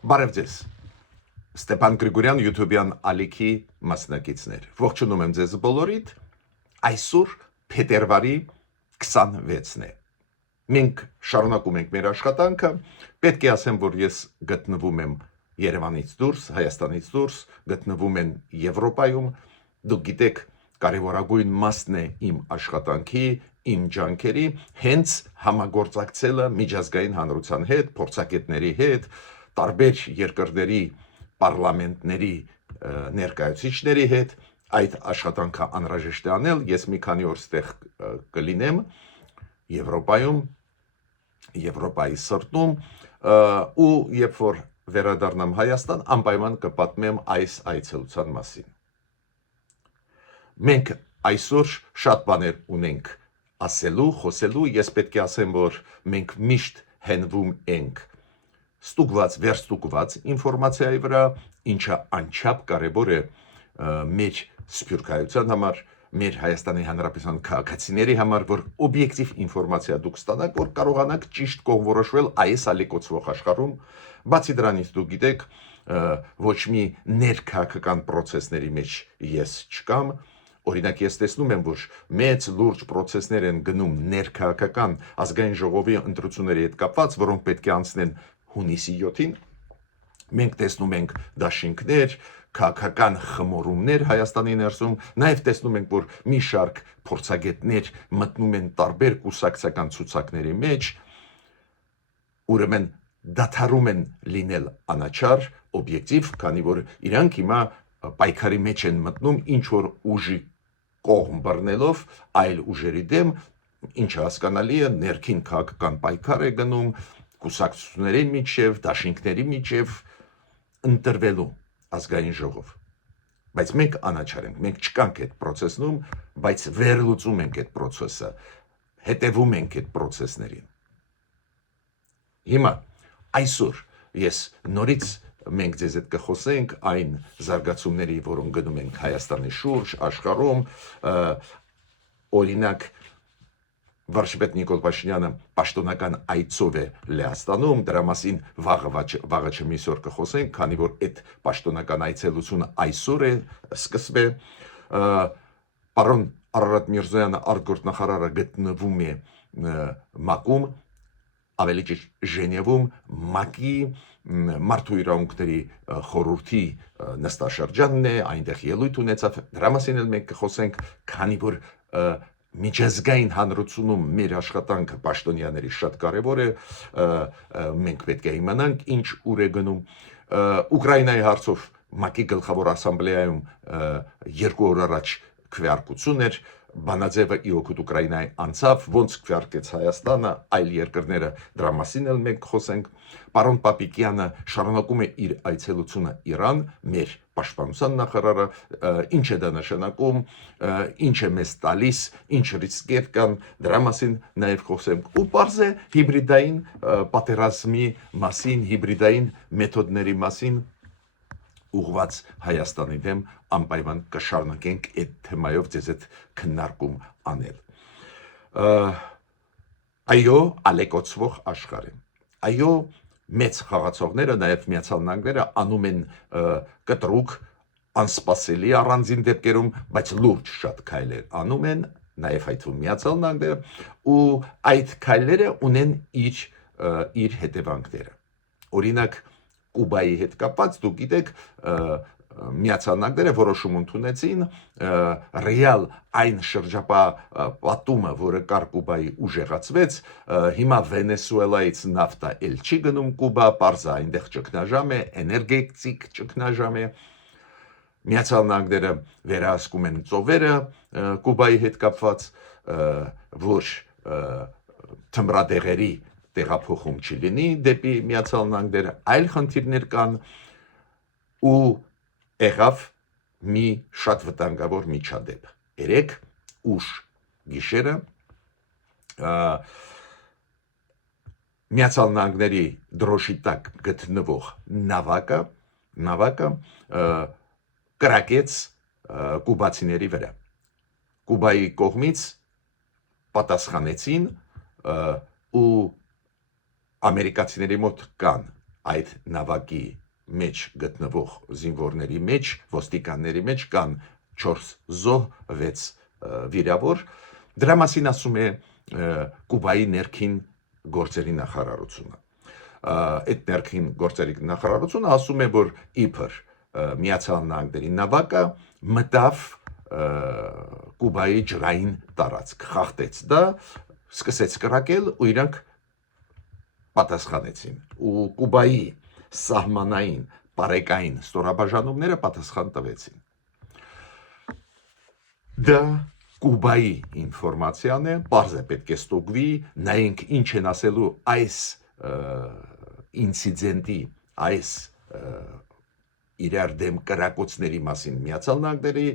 Բարև ձեզ, Ստեփան Գրիգորյան YouTube-յան ալիքի մասնակիցներ, ողջունում եմ ձեզ բոլորիդ, այսօր փետրվարի 26-ն է, մենք շարունակում ենք մեր աշխատանքը, պետք է ասեմ, որ ես գտնվում եմ Երևանից դուրս, Հայաստանից դուրս, գտնվում եմ Եվրոպայում, դուք գիտեք, կարևորագույն մասն է իմ աշխատանքի, իմ ջանքերի, հենց համագործակցելը միջազգային հանրության հետ, փորձագետների հետ, տարբեր երկրների պարլամենտների ներկայացուցիչների հետ, այդ աշխատանքը անհրաժեշտ է անել, ես մի քանի օր ստեղ կլինեմ Եվրոպայում, Եվրոպայի սրտում, ու երբ որ վերադառնամ Հայաստան, անպայման կպատմեմ այս այցելության մասին։ Մենք այսօր շատ բաներ ունենք ասելու, խոսելու, ես պետք է ասեմ, որ մենք միշտ հենվում ենք ստուգված, վերստուգված ինֆորմացիայի վրա, ինչը անչափ կարևոր է մեր սփյուռքայության համար, մեր Հայաստանի Հանրապետության քաղաքացիների համար, որ օբյեկտիվ ինֆորմացիա դուք ստանաք, որ կարողանաք ճիշտ կողմնորոշվել այս ալեկոծվող աշխարհում, բացի դրանից դուք գիտեք, ոչ մի ներքաղաքական process-ների մեջ ես չկամ, օրինակ ես տեսնում եմ, որ մեծ լուրջ process-ներ են գնում ներքաղաքական ազգային ժողովի ընտրությունների հետ կապված, որոնք պետք է անցնեն հունիսի 7-ին, մենք տեսնում ենք դաշինքներ, քաղաքական խմորումներ Հայաստանի ներսում, նաև տեսնում ենք, որ մի շարք փորձագետներ մտնում են տարբեր կուսակցական ցուցակների մեջ, ուրեմն դադարում են լինել անաչառ, օբյեկտիվ, քանի որ իրանք հիմա պայքարի մեջ են մտնում ինչ որ ուժի կողմ բռնելով այլ ուժերի դեմ, ինչը հասկանալի է, ներքին քաղաքական պայքար է գնում, կուսակցությունների միջև, դաշինքների միջև ընտրվելու ազգային ժողով, բայց մենք անաչառ ենք, մենք չկանք այդ process-ում, բայց վերլուծում ենք այդ process-ը, հետևում ենք այդ process-ներին։ Հիմա այսօր ես նորից մենք ձեզ հետ կխոսենք այն զարգացումների, որոնք գնում են Հայաստանի շուրջ, աշխարհում, օրինակ վարչապետ Նիկոլ Փաշինյանը պաշտոնական այցով է Լեհաստանում, դրա մասին վաղը չմիսօր կխոսենք, քանի որ այդ պաշտոնական այցելությունը այսօր է սկսվել, պարոն Արարատ Միրզոյանը արտգործնախարարը գտնվում է ՄԱԿ-ում, ավելի ճիշտ Ժնևում, ՄԱԿ-ի մարդու իրավունքների խորհրդի նստաշրջանն է, այնտեղ ելույթ ունեցավ, դրա մասին էլ մենք կխոսենք, քանի որ միջազգային հանրությունում մեր աշխատանքը պաշտոնյաների շատ կարևոր է, մենք պետք է իմանանք ինչ ուր է գնում, Ուկրաինայի հարցով ՄԱԿ-ի գլխավոր ասամբլեայում 2 օր առաջ քվեարկություն էր, Բանաձևը իօգուտ Ուկրաինայի անցավ, ոնց քվեարկեց Հայաստանը, այլ երկրները, դրա մասին էլ մենք խոսենք, պարոն Պապիկյանը շարունակում է իր այցելությունը Իրան, մեր պաշտպանության նախարարը, ինչ է դա նշանակում, ինչ է մեզ տալիս, ինչ ռիսկեր կան, դրա մասին նաև խոսենք, ու պարզ է հիբրիդային պատերազմի մասին, հիբրիդային մեթոդների մասին ուղված Հայաստանի դեմ անպայման կշարունակենք այդ թեմայով ձեզ հետ քննարկում անել։ Այո, ալեկոծվող աշխարհ է։ Այո, մեծ խաղացողները, նաև Միացյալ Նահանգները անում են կտրուկ, անսպասելի առանձին դեպքերում, բայց լուրջ շատ քայլեր անում են, նաև հայտվում Միացյալ Նահանգները, ու այդ քայլերը ունեն իր հետևանքները։ Օրինակ Կուբայի հետ կապված, դուք գիտեք, Միացյալ Նահանգները որոշում ընդունեցին ռեալ այն շրջապատումը, որը կար Կուբայի ուժեղացվեց, հիմա Վենեսուելայից նավթա էլ չի գնում Կուբա, պարզը այնտեղ ճգնաժամ է, էներգետիկ ճգնաժամ է, Միացյալ Նահանգները վերահսկում են ծովերը Կուբայի հետ կապված, որ թմրադեղերի տեղափոխում չլինի դեպի Միացյալ Նահանգները, այլ խնդիրներ կան ու եղավ մի շատ վտանգավոր միջադեպ։ Երեք ուշ գիշերը Միացյալ Նահանգների դրոշի տակ գտնվող նավակը կրակեց կուբացիների վրա։ Կուբայի կողմից պատասխանեցին ու ամերիկացիների մոտ կան այդ նավակի մեջ գտնվող զինվորների մեջ, ոստիկանների մեջ կան 4 զոհ, 6 վիրավոր։ Դրա մասին ասում է Կուբայի ներքին գործերի նախարարությունը։ Այդ ներքին գործերի նախարարությունը ասում է, որ իբր Միացյալ Նահանգների նավակը մտավ Կուբայի ջրային տարածք, խախտեց դա, սկսեց կրակել ու իրանք պատասխանեցին ու Կուբայի սահմանային բարեկային ստորաբաժանումները պատասխան տվեցին։ Դա Կուբայի ինֆորմացիան է, պարզ է պետք է ստուգվի, նայենք ինչ են ասելու այս ինցիդենտի, այս իրար դեմ կրակոցների մասին Միացյալ Նահանգների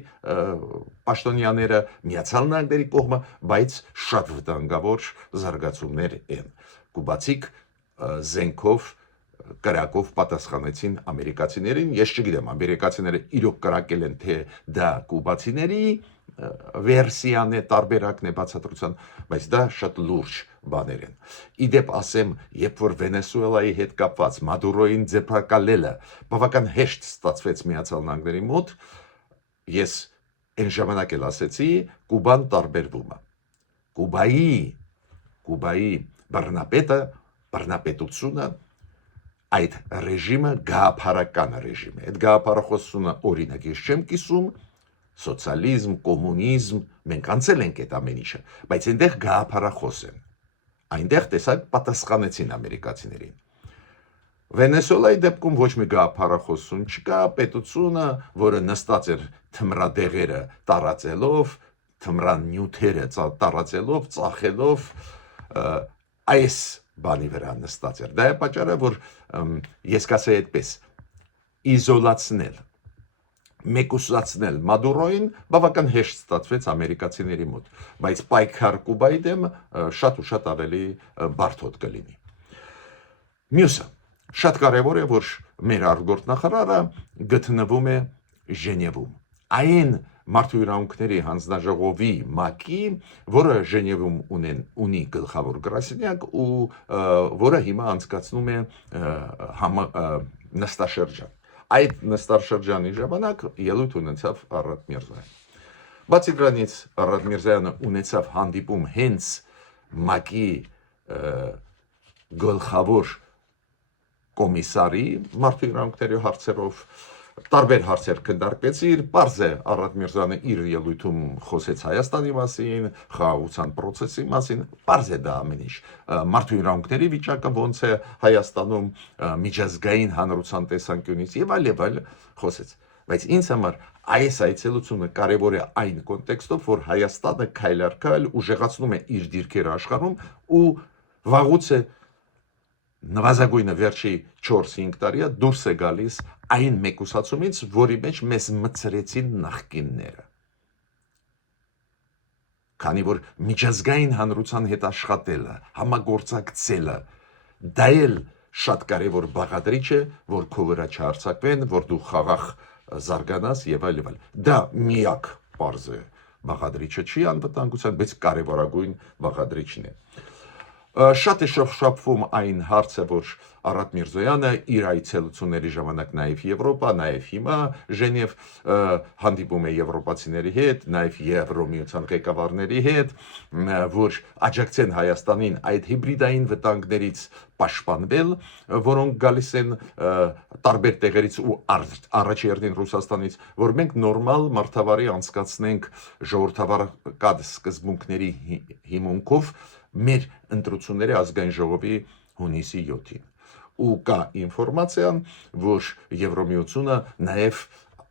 պաշտոնյաները, Միացյալ Նահանգների կողմը, բայց շատ վտանգավոր զարգացումներ են։ Կուբացիք զենքով կրակով պատասխանեցին ամերիկացիներին, ես չգիտեմ, ամերիկացիները իրոք կրակել են, թե դա կուբացիների վերսիան է, տարբերակն է բացատրության, բայց դա շատ լուրջ բաներ են։ Իդեպ ասեմ, երբ որ Վենեսուելայի հետ կապված Մադուրոին ձերբակալելը բավական հեշտ ստացվեց Միացյալ Նահանգների մոտ, ես այն ժամանակ էլ ասեցի, Կուբան տարբերվում է։ Կուբայի բռնապետությունը այդ ռեժիմը գաղափարական ռեժիմ է։ Այդ գաղափարախոսությունը օրինակ ես չեմ կիսում, սոցիալիզմ, կոմունիզմ, մենք անցել ենք այդ ամեն ինչը, բայց այնտեղ գաղափարախոս են։ Այնտեղ տեսակ պատասխանեցին ամերիկացիներին։ Վենեսուելայի դեպքում ոչ մի գաղափարախոսություն չկա, պետությունը, որը նստած էր թմրադեղերը տարածելով, թմրանյութերը տարածելով, ծախելով, այս բանի վրա նստած էր։ Դա է պատճառը, որ ես կասեի այդպես, իզոլացնել, մեկուսացնել Մադուրոին բավական հեշտ ստացվեց ամերիկացիների մոտ, բայց պայքար Կուբայի դեմ շատ ու շատ ավելի բարդ կլինի։ Մյուսը շատ կարևոր է, որ մեր արտգործնախարարը գտնվում է Ժենևում։ Այն մարդու իրավունքների հանձնաժողովի ՄԱԿ-ի, որը Ժենևում ունի գլխավոր գրասենյակ ու որը հիմա անցկացնում է նստաշրջան։ Այդ նստաշրջանի ժամանակ ելույթ ունեցավ Արարատ Միրզոյանը։ Բացի դրանից Արարատ Միրզոյանը ունեցավ հանդիպում հենց ՄԱԿ-ի գլխավոր կոմիսարի մարդու իրավունքների հարցերով, տարբեր հարցեր քննարկվեցին, պարզ է Արարատ Միրզոյանը իր ելույթում խոսեց Հայաստանի մասին, խաղաղության process-ի մասին, պարզ է դա ամեն ինչ, մարդու իրավունքների վիճակը ոնց է Հայաստանում, միջազգային հանրության տեսանկյունից եւ այլ խոսեց։ Բայց ինձ համար այս այցելությունը կարևոր է այն կոնտեքստով, որ Հայաստանը քայլ առ քայլ ուժեղացնում է իր դիրքերը աշխարհում ու վաղուց է նվազագույնը վերջի 4-5 տարիա դուրս է գալիս այն մեկուսացումից, որի մեջ մեզ մցրեցին նախկինները։ Քանի որ միջազգային հանրության հետ աշխատելը, համագործակցելը, դա էլ շատ կարևոր բաղադրիչ է, որ քո վրա չհարձակվեն, որ դու խաղաղ զարգանաս եւ այլ։ Դա միակ պարզ է բաղադրիչը չի անվտանգության, բայց կարևորագույն բաղադրիչն է։ Շատ է շփշփվում այն հարցը, որ Արարատ Միրզոյանը իր այցելությունների ժամանակ նաև Եվրոպա, նաև հիմա Ժենև հանդիպում է եվրոպացիների հետ, նաև Եվրոմիության ղեկավարների հետ, որ աջակցեն Հայաստանին այդ հիբրիդային վտանգներից պաշտպանվել, որոնք գալիս են տարբեր տեղերից ու առաջերտին Ռուսաստանից, որ մենք նորմալ մարդավարի անցկացնենք ժողովրդավարական սկզբունքների հիմունքով մեր ընտրությունների ազգային ժողովի հունիսի 7-ին։ Ու կա ինֆորմացիան, որ Եվրոմիությունը նաև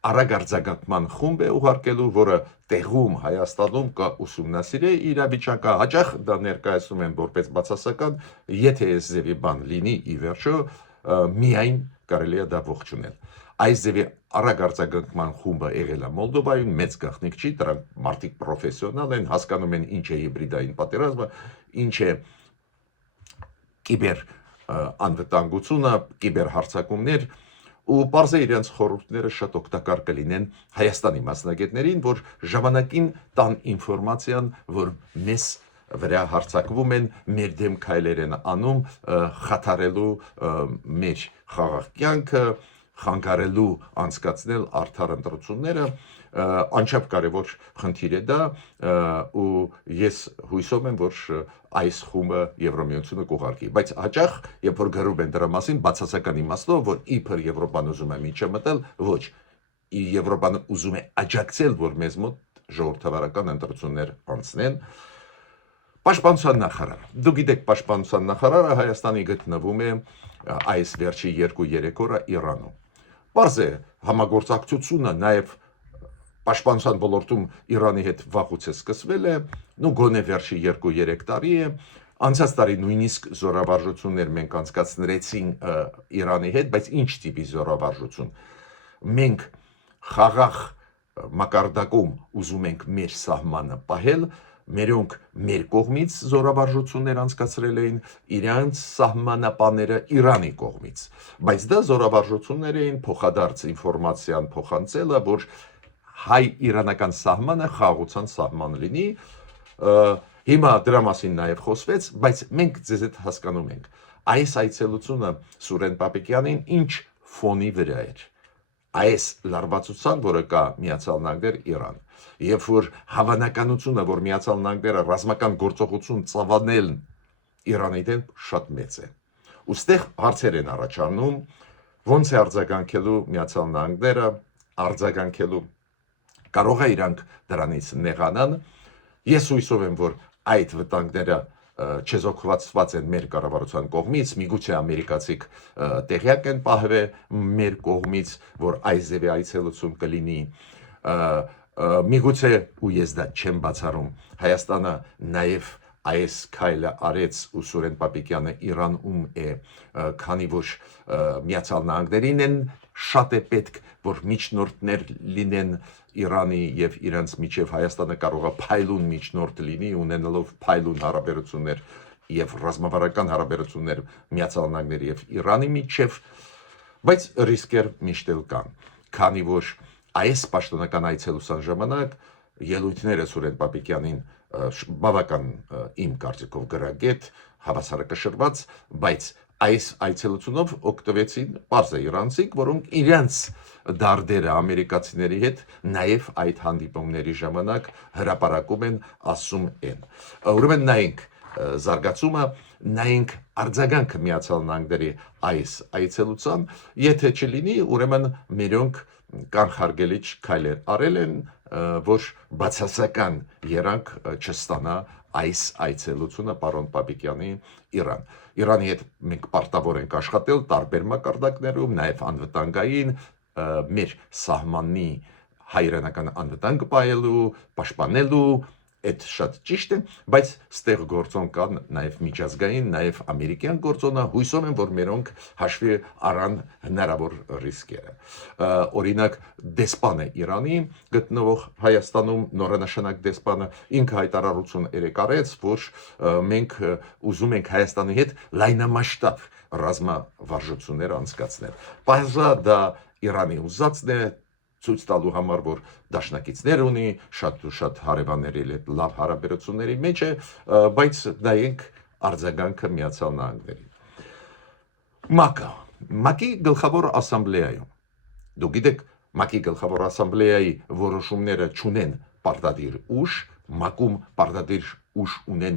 արագ արձագանքման խումբ է ուղարկելու, որը տեղում Հայաստանում կա ուսումնասիրի իրավիճակը, հաճախ դա ներկայացնում են որպես բացասական, եթե այս ձևի բան լինի ի վերջո, միայն կարելի է դա ողջունել։ Այս ձևի արագ արձագանքման խումբը եղել է Մոլդովայում, մեծ գաղտնիք չի, դրանք մարդիկ պրոֆեսիոնալ են, հասկանում են ինչ է հիբրիդային պատերազմը, ինչ է կիբեր անվտանգությունը, կիբեր հարձակումներ, ու պարզ է իրենց խորհուրդները շատ օգտակար կլինեն Հայաստանի մասնագետներին, որ ժամանակին տան ինֆորմացիան, որ մեզ վրա հարձակվում են, մեր դեմ քայլեր են անում խաթարելու մեր խաղաղ կյանքը, խանգարելու անցկացնել արդար ընտրությունները, անչափ կարևոր խնդիր է դա ու ես հույսով եմ, որ այս խումբը Եվրամիությունը կուղարկի, բայց հաճախ, երբ որ գրում են դրա մասին, բացասական իմաստով, որ իբր Եվրոպան ուզում է միջը մտել, ոչ, Եվրոպան ուզում է աջակցել, որ մեզ մոտ ժողովրդավարական ընտրություններ անցնեն։ Պաշտպանության նախարար։ Դուք գիտեք, պաշտպանության նախարարը Հայաստանի գտնվում է այս վերջի 2-3 օրը Իրանում։ Պարզ է, համագործակցությունը նաև պաշտպանության ոլորտում Իրանի հետ վաղուց է սկսվել է, գոնե վերջի 2-3 տարի է, անցած տարի նույնիսկ զորավարժություններ մենք անցկացրեցինք Իրանի հետ, բայց ինչ տիպի զորավարժություն։ Մենք խաղաղ մակարդակում ուզում ենք մեր սահմանը պահել, մերոնք մեր կողմից զորավարժություններ անցկացրել էին, իրանց սահմանապաները Իրանի կողմից, բայց դա զորավարժություններ էին փոխադարձ ինֆորմացիան փոխանցելը, որ հայ-իրանական սահմանը խաղաղության սահման լինի, հիմա դրա մասին նաև խոսվեց, բայց մենք ձեզ հետ հասկանում ենք, այս այցելությունը Սուրեն Պապիկյանին ինչ ֆոնի վրա էր, այս լարվածության, որը կա Միացյալ Նահանգներ Իրան, երբ որ հավանականությունը, որ Միացյալ Նահանգները ռազմական գործողություն ծավալեն Իրանի դեմ շատ մեծ է, ուստեղ հարցեր են առաջանում, ոնց է արձագանքելու Միացյալ Նահանգները, արձագանքելու կարող է իրանք դրանից նեղանան, ես հույսով եմ, որ այդ վտանգները չեզոքացված են մեր կառավարության կողմից, միգուցե ամերիկացիք տեղյակ են պահվել մեր կողմից, որ այս ձևի այցելություն կլինի, միգուցե ու ես դա չեմ բացառում, Հայաստանը նաև այս քայլը արեց ու Սուրեն Պապիկյանը Իրանում է, քանի որ Միացյալ Նահանգներին են շատ է պետք, որ միջնորդներ լինեն Իրանի եւ իրանց միջև Հայաստանը կարող է փայլուն միջնորդ լինի, ունենալով փայլուն հարաբերություններ եւ ռազմավարական հարաբերություններ Միացյալ Նահանգների եւ Իրանի միջև, բայց ռիսկեր միշտ էլ կան, քանի որ այս պաշտոնական այցելության ժամանակ ելույթները Սուրեն Պապիկյանին բավական իմ կարծիքով գրագետ, հավասարակշռված, բայց այս այցելությունով օգտվեցին պարզ է իրանցիք, որոնք իրենց դարդերը ամերիկացիների հետ նաև այդ հանդիպումների ժամանակ հրապարակում են, ասում են։ Ուրեմն նայենք զարգացումը, նայենք արձագանքը Միացյալ Նահանգների այս այցելության, եթե չլինի, ուրեմն մերոնք կանխարգելիչ քայլեր արել են, որ բացասական երանգ չստանա այս այցելությունը պարոն Պապիկյանի Իրան։ Իրանի հետ մենք պարտավոր ենք աշխատել տարբեր մակարդակներում, նաև անվտանգային, մեր սահմանի հայրենական անվտանգ պահելու, պաշտպանելու, այդ շատ ճիշտ է, բայց ստեղ գործոն կա նաև միջազգային, նաև ամերիկյան գործոնը, հույսով եմ, որ մերոնք հաշվի առան հնարավոր ռիսկերը։ Օրինակ դեսպանը Իրանի գտնվող Հայաստանում նորանշանակ դեսպանը ինքը հայտարարություն արեց, որ մենք ուզում ենք Հայաստանի հետ լայնամասշտաբ ռազմավարժություններ անցկացնել։ Բայց դա Իրանի ուզածն է, ցույց տալու համար, որ դաշնակիցներ ունի, շատ հարևանների հետ լավ հարաբերությունների մեջ է, բայց նայենք արձագանքը Միացյալ Նահանգներին։ ՄԱԿ-ի գլխավոր ասամբլեայում, դուք գիտեք, ՄԱԿ-ի գլխավոր ասամբլեայի որոշումները չունեն պարտադիր ուժ, ՄԱԿ-ում պարտադիր ուժ ունեն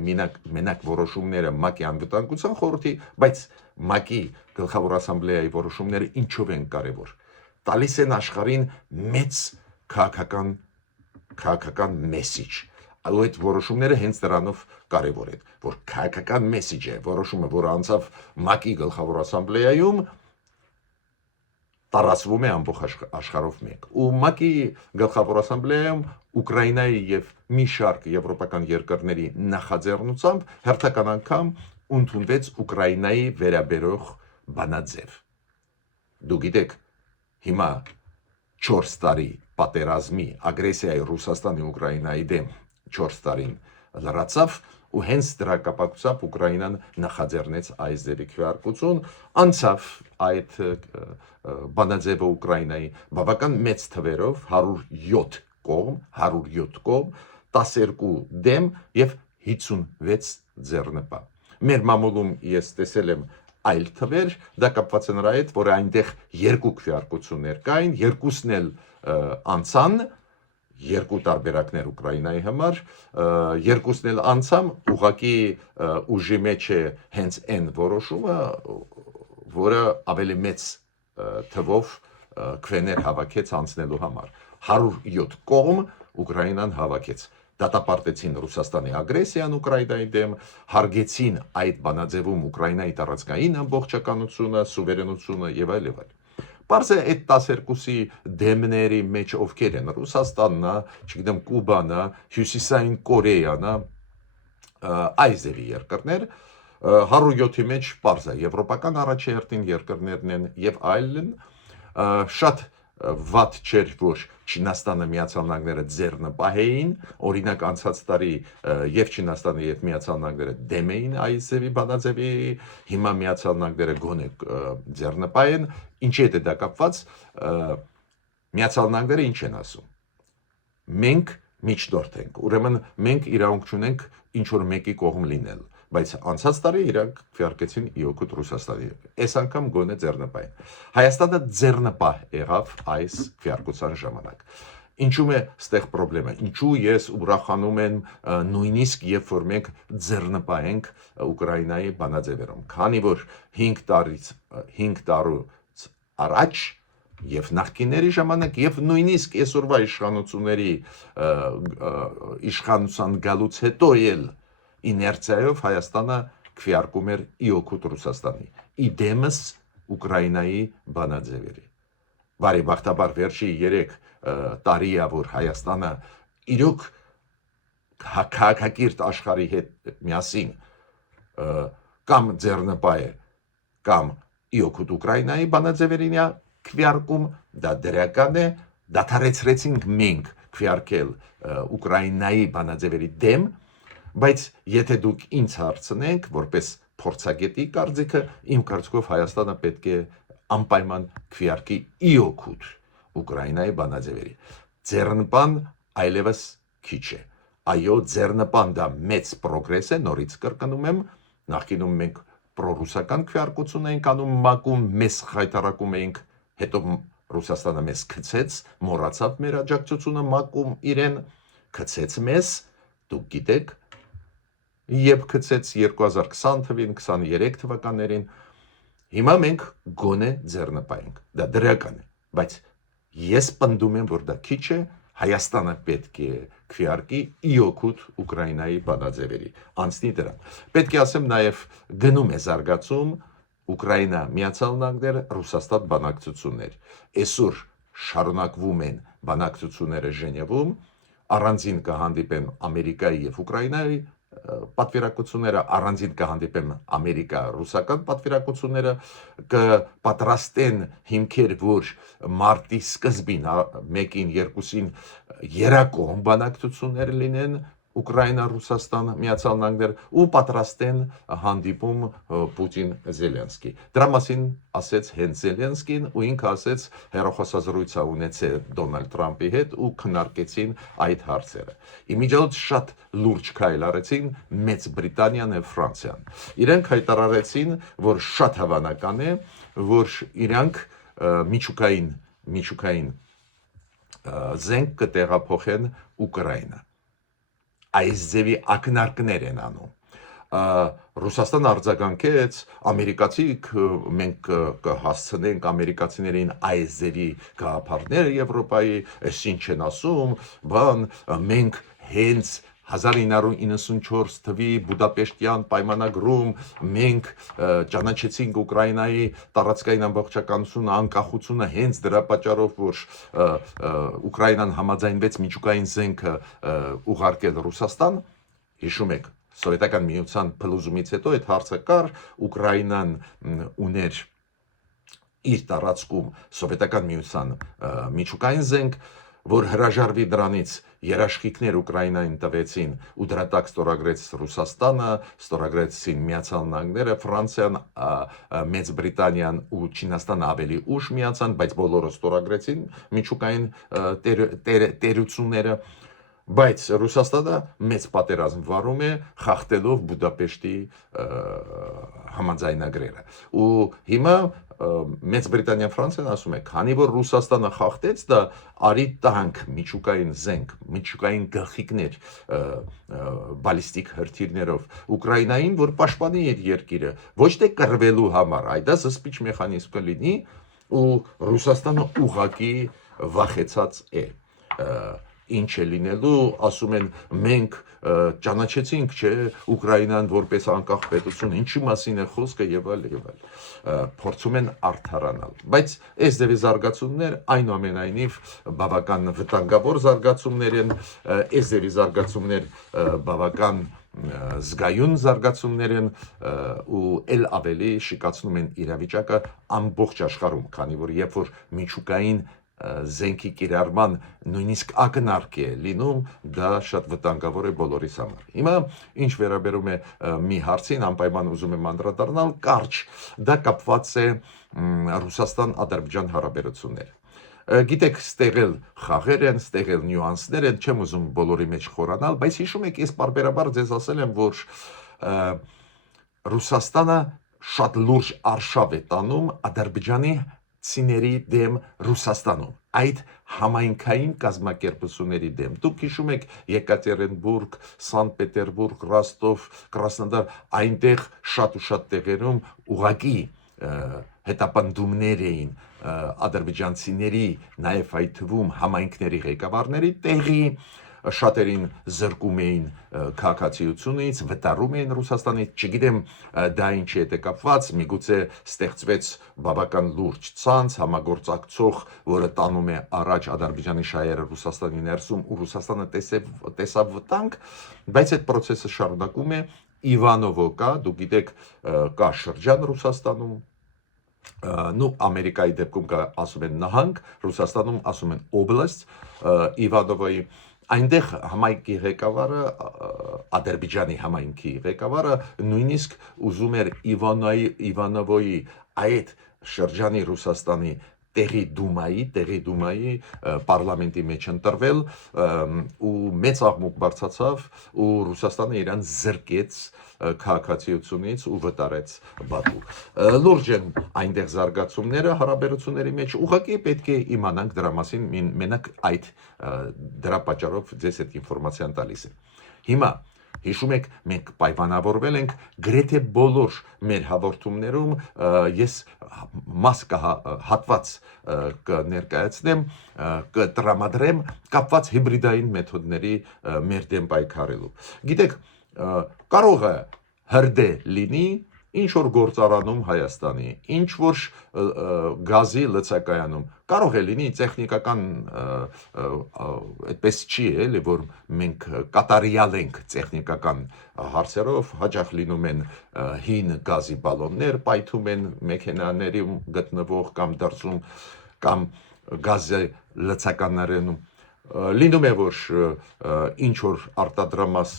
մենակ որոշումները ՄԱԿ-ի անվտանգության խորհրդի, բայց ՄԱԿ-ի գլխավոր ասամբլեայի որոշումները ինչով են կարևոր։ Տալիս են աշխարհին մեծ քաղաքական մեսիջ, այդ որոշումները հենց դրանով կարևոր են, որ քաղաքական մեսիջ է, որոշումը, որը անցավ ՄԱԿ-ի գլխավոր ասամբլեայում, տարածվում է ամբողջ աշխարհով մեկ։ Ու ՄԱԿ-ի գլխավոր ասամբլեայում Ուկրաինայի եւ մի շարք եվրոպական երկրների նախաձեռնությամբ հերթական անգամ ընդունվեց Ուկրաինայի վերաբերող բանաձև։ Դուք գիտեք, հիմա 4 տարի պատերազմի ագրեսիայի Ռուսաստանի Ուկրաինայի դեմ 4 տարին լրացավ ու հենց դրա կապակցությամբ Ուկրաինան նախաձեռնեց այս ձևի քվեարկություն, անցավ այդ բանաձևը Ուկրաինայի բավական մեծ թվերով 107 կողմ, 12 դեմ եւ 56 ձեռնպահ։ Մեր մամուլում ես տեսել եմ այլ թվեր, դա կապված է նրա հետ, որ այնտեղ երկու քվեարկություններ կային, երկուսն էլ անցան, երկու տարբերակներ Ուկրաինայի համար, երկուսն էլ անցամ, ուղղակի ուժի մեջ է հենց այն որոշումը, որը ավելի մեծ թվով քվեներ հավաքեց անցնելու համար։ 107 կողմ Ուկրաինան հավաքեց։ Դատապարտեցին Ռուսաստանի ագրեսիան Ուկրաինայի դեմ, հարգեցին այդ բանաձևում Ուկրաինայի տարածքային ամբողջականությունը, սուվերենությունը եւ այլ եւ այլ։ Պարզ է այդ 12-ի դեմների մեջ ովքեր են Ռուսաստանն, չգիտեմ, Կուբան, Հյուսիսային Կորեան, այս ձևի երկրներ, 107-ի մեջ պարզ է եվրոպական առաջերտին երկրներն են եւ այլն, շատ վատ չէր, որ Չինաստանը Միացյալ Նահանգները ձեռնպահ էին, օրինակ անցած տարի եւ Չինաստանը եւ Միացյալ Նահանգները դեմ էին այս ձևի բանաձևի, հիմա Միացյալ Նահանգները գոնե ձեռնպահ են, ինչի հետ է դա կապված, Միացյալ Նահանգները ինչ են ասում, մենք միջնորդ ենք, ուրեմն մենք իրավունք չունենք ինչ որ մեկի կողմ լինել, բայց անցած տարի իրանք քվեարկեցին իօքուտ Ռուսաստանի, այս անգամ գոնե ձեռնպահ են։ Հայաստանը ձեռնպահ եղավ այս քվեարկության ժամանակ։ Ինչու՞ է ստեղ խնդրեմը, ինչու ես ուրախանում եմ նույնիսկ երբ որ մենք ձեռնպահ ենք Ուկրաինայի բանաձևերում, քանի որ 5 տարուց առաջ եւ նախկինների ժամանակ եւ նույնիսկ այսօրվա իշխանությունների իշխանության գալուց հետո էլ իներցիայով Հայաստանը քվեարկում էր իօքուտ Ռուսաստանի, իդեմս Ուկրաինայի բանաձևերի։ Բարեբախտաբար վերջի 3 տարիա, որ Հայաստանը իրոք քաղաքակիրթ աշխարհի հետ միասին կամ ձեռնպահ է, կամ իօքուտ Ուկրաինայի բանաձևերին է քվեարկում, դա դրական է, դադարեցրեցինք մենք քվեարկել Ուկրաինայի բանաձևերի դեմ, բայց եթե դուք ինձ հարցնեք, որպես փորձագետի կարծիքը, իմ կարծիքով Հայաստանը պետք է անպայման քվեարկի իօքուտ Ուկրաինայի բանաձևերի։ Ձեռնպահ այլևս քիչ է։ Այո, ձեռնպահ դա մեծ պրոգրես է, նորից կրկնում եմ, նախկինում մենք պրոռուսական քվեարկություն էինք անում ՄԱԿ-ում, մեզ խայտարակում էինք, հետո Ռուսաստանը մեզ քցեց, մոռացավ մեր աջակցությունը ՄԱԿ-ում իրեն, քցեց մեզ, դուք գիտեք, եւ քցեց 2020 թվին, 23 թվականներին, հիմա մենք գոնե ձեռնպահ ենք, դա դրական է, բայց ես պնդում եմ, որ դա քիչ է, Հայաստանը պետք է քվեարկի իօքուտ Ուկրաինայի բանաձևերի, անցնի դրան։ Պետք է ասեմ նաեւ գնում է զարգացում Ուկրաինա, Միացյալ Նահանգներ, Ռուսաստան բանակցություններ, այսօր շարունակվում են բանակցությունները Ժնևում, առանձին կհանդիպեն Ամերիկայի եւ Ուկրաինայի պատվիրակությունները, առանձին կհանդիպեն Ամերիկա-ռուսական պատվիրակությունները, կպատրաստեն հիմքեր, որ մարտի սկզբին 1-ին, 2-ին երակողմ բանակցություններ լինեն Ուկրաինա-Ռուսաստան Միացյալ Նահանգներ ու պատրաստեն հանդիպում Պուտին-Զելենսկի։ Դրա մասին ասեց հենց Զելենսկին ու ինքը ասեց հեռախոսազրույց ունեցել Դոնալդ Թրամփի հետ ու քննարկեցին այդ հարցերը։ Իմիջիայլոց շատ լուրջ քայլ արեցին Մեծ Բրիտանիան եւ Ֆրանսիան։ Իրենք հայտարարեցին, որ շատ հավանական է, որ իրանք միջուկային զենք կտեղափոխեն Ուկրաինա։ Այս ձևի ակնարկներ են անում։ Ռուսաստան արձագանքեց, ամերիկացիք մենք կհասցնենք ամերիկացիներին այս ձևի գաղափարներ Եվրոպայի, այս ինչ են ասում, բան, մենք հենց 1994 թվի Բուդապեշտյան պայմանագրում մենք ճանաչեցինք Ուկրաինայի տարածքային ամբողջականությունը, անկախությունը հենց դրա պատճառով, որ Ուկրաինան համաձայնվեց միջուկային զենքը ուղարկել Ռուսաստան, հիշում եք, Սովետական միության փլուզումից հետո այդ հարցը կար, Ուկրաինան ուներ իր տարածքում Սովետական միության միջուկային զենք, որ հրաժարվի դրանից երաշխիքներ Ուկրաինային տվեցին ու դրա տակ ստորագրեց Ռուսաստանը, ստորագրեցին Միացյալ Նահանգները, Ֆրանսիան, Մեծ Բրիտանիան ու Չինաստանը ավելի ուշ միացան, բայց բոլորը ստորագրեցին միջուկային տերությունները։ Բայց Ռուսաստանը մեծ պատերազմ վարում է խախտելով Բուդապեշտի համաձայնագրերը։ Ու հիմա Մեծ Բրիտանիան Ֆրանսիան ասում է, քանի որ Ռուսաստանը խախտեց դա, արի տանկ, միջուկային զենք, միջուկային գլխիկներ բալիստիկ հրթիռներով Ուկրաինային, որ պաշտպանի իր երկիրը, ոչ թե կռվելու համար, այ դա զսպիչ մեխանիզմ կլինի, ու Ռուսաստանը ուղղակի վախեցած է։ Ինչ է լինելու, ասում են, մենք ճանաչեցինք, չէ, Ուկրաինան որպես անկախ պետություն, ինչի մասին է խոսքը եւ այլ եւ այլ։ Փորձում են արդարանալ։ Բայց այս դեպի զարգացումներ այնուամենայնիվ բավական վտանգավոր զարգացումներ են, այս դեպի զարգացումներ բավական զգայուն զարգացումներ են ու ել ավելի շիկացնում են իրավիճակը ամբողջ աշխարհում, քանի որ երբ որ միջուկային զենքի կիրառման նույնիսկ ակնարկ է լինում, դա շատ վտանգավոր է բոլորիս համար։ Հիմա ինչ վերաբերում է մի հարցին, անպայման ուզում եմ անդրադառնալ, կարճ, դա կապված է Ռուսաստան-Ադրբեջան հարաբերություններ։ Գիտեք, ստեղել խաղեր են, ստեղել նյուանսներ են, չեմ ուզում բոլորի մեջ խորանալ, բայց հիշում եք, ես պարբերաբար ձեզ ասել եմ, որ Ռուսաստանը շատ լուրջ արշավ է տանում Ադրբեջանի ցիների դեմ Ռուսաստանում, այդ համայնքային կազմակերպությունների դեմ։ Դուք հիշում եք Եկատերինբուրգ, Սանտ Պետերբուրգ, Ռոստով, Կրասնոդար, այնտեղ շատ ու շատ տեղերում ուղղակի հետապնդումներ էին ադրբեջանցիների, նաև այդ թվում համայնքների ղեկավարների տեղի, շատերին զրկում էին քաղաքացիությունից, վտարում էին Ռուսաստանից, չգիտեմ դա ինչի հետ է կապված, միգուցե ստեղծվեց բավական լուրջ ցանց, համագործակցող, որը տանում է առաջ Ադրբեջանի շահերը Ռուսաստանի ներսում, ու Ռուսաստանը տեսավ վտանգ, բայց այդ process-ը շարունակում է, Իվանովո կա, դուք գիտեք, կա շրջան Ռուսաստանում, նու Ամերիկայի դեպքում կա ասում են նահանգ, Ռուսաստանում ասում են օբլաստ, Իվանովոյի այնտեղ համայնքի ղեկավարը, Ադրբեջանի համայնքի ղեկավարը նույնիսկ ուզում էր Իվանովոյի այդ շրջանի Ռուսաստանի տեղի դումայի պարլամենտի մեջ ընտրվել ու մեծ աղմուկ բարձրացավ ու Ռուսաստանը իրան զրկեց քաղաքացիությունից ու վտարեց Բաքու։ Լուրջ են այնտեղ զարգացումները հարաբերությունների մեջ, ուղղակի պետք է իմանանք դրա մասին, մենակ այդ դրա պատճառով ձեզ այդ ինֆորմացիան տալիս եմ։ Հիմա հիշում եք, մենք պայմանավորվել ենք գրեթե բոլոր մեր հաղորդումներում ես հատված կներկայացնեմ, կտրամադրեմ կապված հիբրիդային մեթոդների մեր դեմ պայքարելու։ Գիտեք, կարող է հրդե լինի ինչ որ գործարանում Հայաստանի, ինչ որ գազի լցակայանում, կարող է լինի տեխնիկական, այդպես չի էլի, որ մենք կատարյալ ենք տեխնիկական հարցերով, հաճախ լինում են հին գազի բալոններ, պայթում են մեքենաներում գտնվող կամ դրսում, կամ գազի լցականներում, լինում է, որ ինչ որ արտադրամաս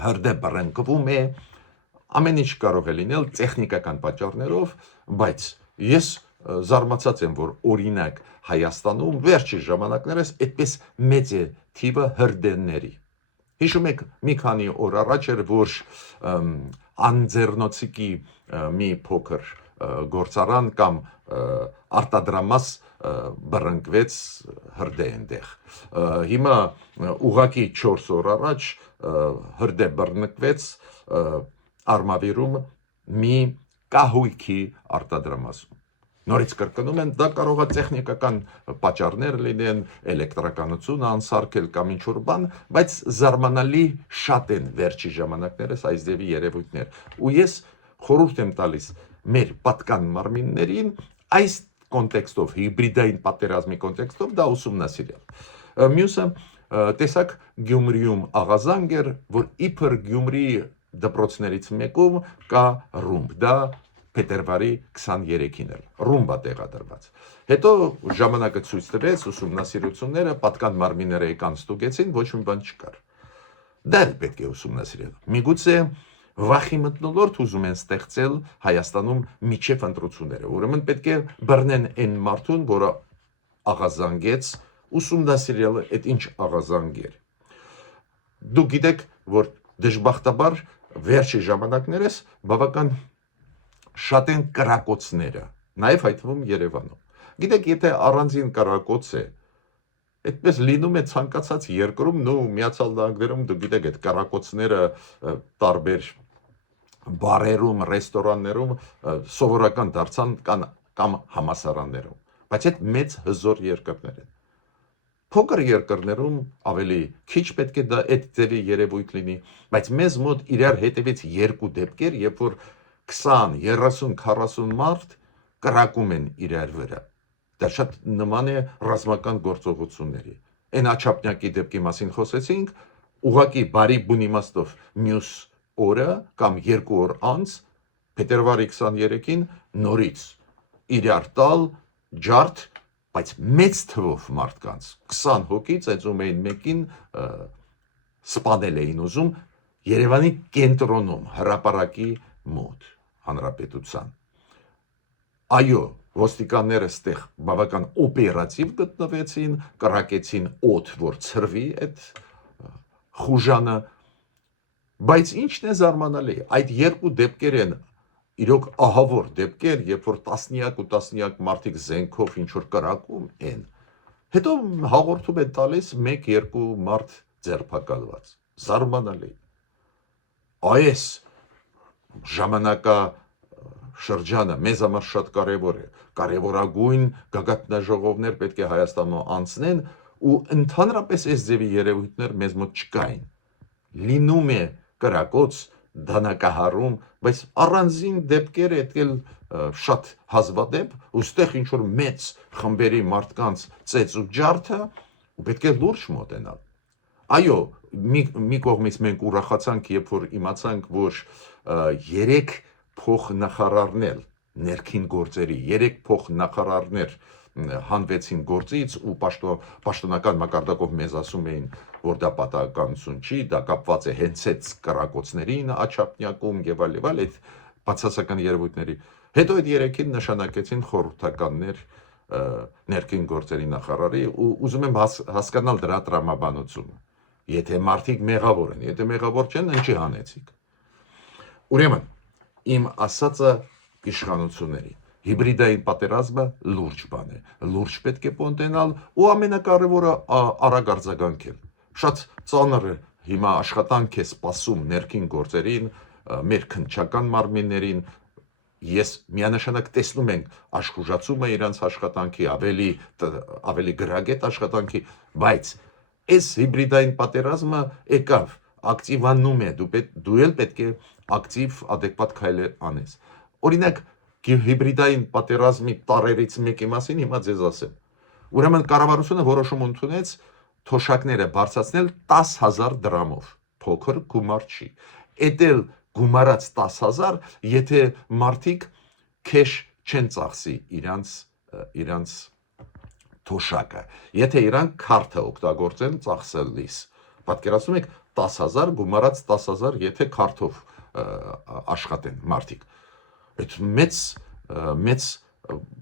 հրդե բռնկվում է, ամեն ինչ կարող է լինել տեխնիկական պատճառներով, բայց ես զարմացած եմ, որ օրինակ Հայաստանում վերջի ժամանակներս այդպես մեծ է թիվը հրդեհների։ Հիշում եք, մի քանի օր առաջ էր, որ Անձեռնոցիկի մի փոքր գործարան կամ արտադրամաս բռնկվեց հրդե այնտեղ։ Հիմա ուղղակի 4 օր առաջ հրդե բռնկվեց Արմավիրում մի կահույքի արտադրամասում։ Նորից կրկնում եմ, դա կարող է տեխնիկական պատճառներ լինեն, էլեկտրականություն անսարքել կամ ինչ-որ բան, բայց զարմանալի շատ են վերջի ժամանակներս այս դեպի երևույթներ։ Ու ես խորհուրդ եմ տալիս մեր պատկան մարմիններին այս կոնտեքստով, հիբրիդային պատերազմի կոնտեքստով դա ուսումնասիրել։ Մյուսը տեսակ Գյումրիում աղազանգ էր, որ իբր Գյումրի դպրոցներից մեկում կա ռումբ, դա փետրվարի 23-ին էր, ռումբա տեղադրված։ Հետո ժամանակը ցույց տվեց, ուսումնասիրությունները, պատկան մարմինները եկան ստուգեցին, ոչ մի բան չկար։ Դա պետք է ուսումնասիրել։ Միգուցե վախի մթնոլորտ ուզում են ստեղծել Հայաստանում միջև ընտրությունները, ուրեմն պետք է բռնեն այն մարդուն, որը աղազանգեց ուսումնասիրել այդ ինչ աղազանգ էր։ Դու գիտեք, որ դժբախտաբար վերջի ժամանակներս բավական շատ են կրակոցները, նաև հայտնվում Երևանում։ Գիտեք, եթե առանձին կրակոց է, այդպես լինում է ցանկացած երկրում, Միացյալ Նահանգներում դու գիտեք, այդ կրակոցները տարբեր բարերում, ռեստորաններում սովորական դարձան կամ համասարաններում, բայց այդ մեծ հզոր երկրներ են։ Փոքր երկրներում ավելի քիչ պետք է դա այդ ձևի երևույթ լինի, բայց մեզ մոտ իրար հետևից երկու դեպքեր, երբ որ 20, 30, 40 մարդ կրակում են իրար վրա։ Դա շատ նման է ռազմական գործողությունների։ Այն աչափնյակի դեպքի մասին խոսեցինք, ուղղակի բարի բուն իմաստով մյուս օրը կամ 2 օր անց, փետրվարի 23-ին նորից իրար տալ ջարդ, բայց մեծ թվով մարդկանց, 20 հոգի ծեծում էին մեկին, սպանել էին ուզում Երևանի կենտրոնում, հրապարակի մոտ, հանրապետության։ Այո, ոստիկանները ստեղ բավական օպերատիվ գտնվեցին, կրակեցին օդ, որ ցրվի այդ խուժանը, բայց ինչն է զարմանալի, այդ երկու դեպքեր են իրոք ահավոր դեպքեր, երբ որ տասնյակ ու տասնյակ մարդիկ զենքով ինչ-որ կրակում են, հետո հաղորդում են տալիս 1-2 մարդ ձերբակալված, զարմանալի։ Այս ժամանակաշրջանը մեզ համար շատ կարևոր է, կարևորագույն գագաթնաժողովներ պետք է Հայաստանում անցնեն ու ընդհանրապես այս ձևի երևույթներ մեզ մոտ չկային։ Լինում է կրակոց, դանակահարում, բայց առանձին դեպքեր էլ շատ հազվադեպ, ու ստեղ ինչ-որ մեծ խմբերի մարդկանց ծեծ ու ջարդը, ու պետք է լուրջ մոտենալ։ Այո, մի կողմից մենք ուրախացանք, երբ որ իմացանք, որ 3 փոխնախարարներ ներքին գործերի, 3 փոխնախարարներ հանվեցին գործից ու պաշտոնական մակարդակով մեզ ասում էին, որ դա պատահականություն չի, դա կապված է հենց այդ կրակոցներին աչափնյակում եւ այլ այդ բացասական երևույթների։ Հետո այդ 3-ին նշանակեցին խորհրդականներ ներքին գործերի նախարարի ու ուզում եմ հասկանալ դրա տրամաբանությունը։ Եթե մարդիկ մեղավոր են, եթե մեղավոր չեն, ինչի հանեցիք։ Ուրեմն, իմ ասածը իշխանությունների հիբրիդային պատերազմը լուրջ բան է, լուրջ պետք է պոնտենալ ու ամենակարևորը արագ արձագանքել։ Շատ ծանր հիմա աշխատանք է սպասում ներքին գործերին, մեր քննչական մարմիններին, ես միանշանակ տեսնում ենք աշխուժացումը իրանց աշխատանքի, ավելի գրագետ աշխատանքի, բայց այս հիբրիդային պատերազմը եկավ, ակտիվանում է, դու էլ պետք է ակտիվ ադեկվատ քայլեր անես։ Օրինակ, հիբրիդային պատերազմի տարերից մեկի մասին հիմա ձեզ ասեմ։ Ուրեմն կառավարությունը որոշում ընդունեց թոշակները բարձրացնել 10,000 դրամով, փոքր գումար չի։ Էդ էլ գումարած 10,000, եթե մարդիկ քեշ չեն ծախսի իրանց թոշակը, եթե իրանք քարտը օգտագործեն ծախսելիս։ Պատկերացնում եք 10,000 գումարած 10,000, եթե քարտով աշխատեն մարդիկ։ Այդ մեծ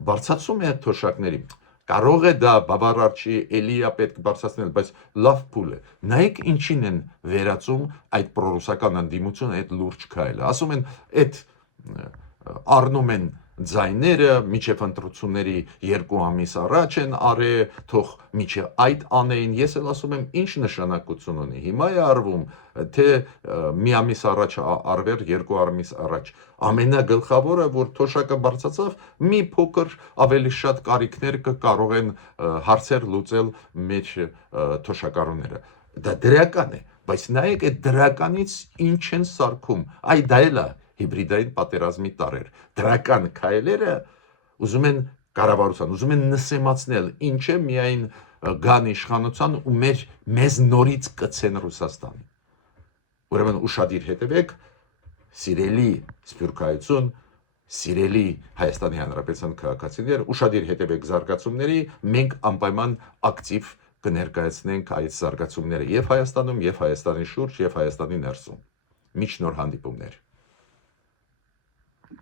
բարձրացում է թոշակների։ Կարող է դա բավարար չի, էլի է պետք բարձրացնել, բայց լավ փուլ է։ Նայեք ինչին են վերածում այդ պրոռուսական ընդդիմությունը, այդ լուրջ քայլը։ Ասում են, այդ առնում են ձայները, միջև ընտրությունների 2 ամիս առաջ են արել, թող միջև այդ անեին, ես էլ ասում եմ, ինչ նշանակություն ունի, հիմա է արվում, թե մի ամիս առաջ արվեր, 2 ամիս առաջ, ամենագլխավորը, որ թոշակը բարձրացավ, մի փոքր ավելի շատ կարիքներ կարող են հարցեր լուծել մեր թոշակառուները, դա դրական է, բայց նայեք այդ դրականից ինչ են սարքում, դա էլ է հիբրիդային պատերազմի տարեր, դրական քայլերը ուզում են կառավարության, ուզում են նսեմացնել, ինչ է միայն գան իշխանության ու մեզ նորից կցեն Ռուսաստանին։ Ուրեմն ուշադիր հետևեք, սիրելի Սփյուռքայություն, սիրելի Հայաստանի Հանրապետության քաղաքացիներ, ուշադիր հետևեք զարգացումների, մենք անպայման ակտիվ կներկայացնենք այդ զարգացումները եւ Հայաստանում, եւ Հայաստանի շուրջ, եւ Հայաստանի ներսում։ Մինչ նոր հանդիպումներ։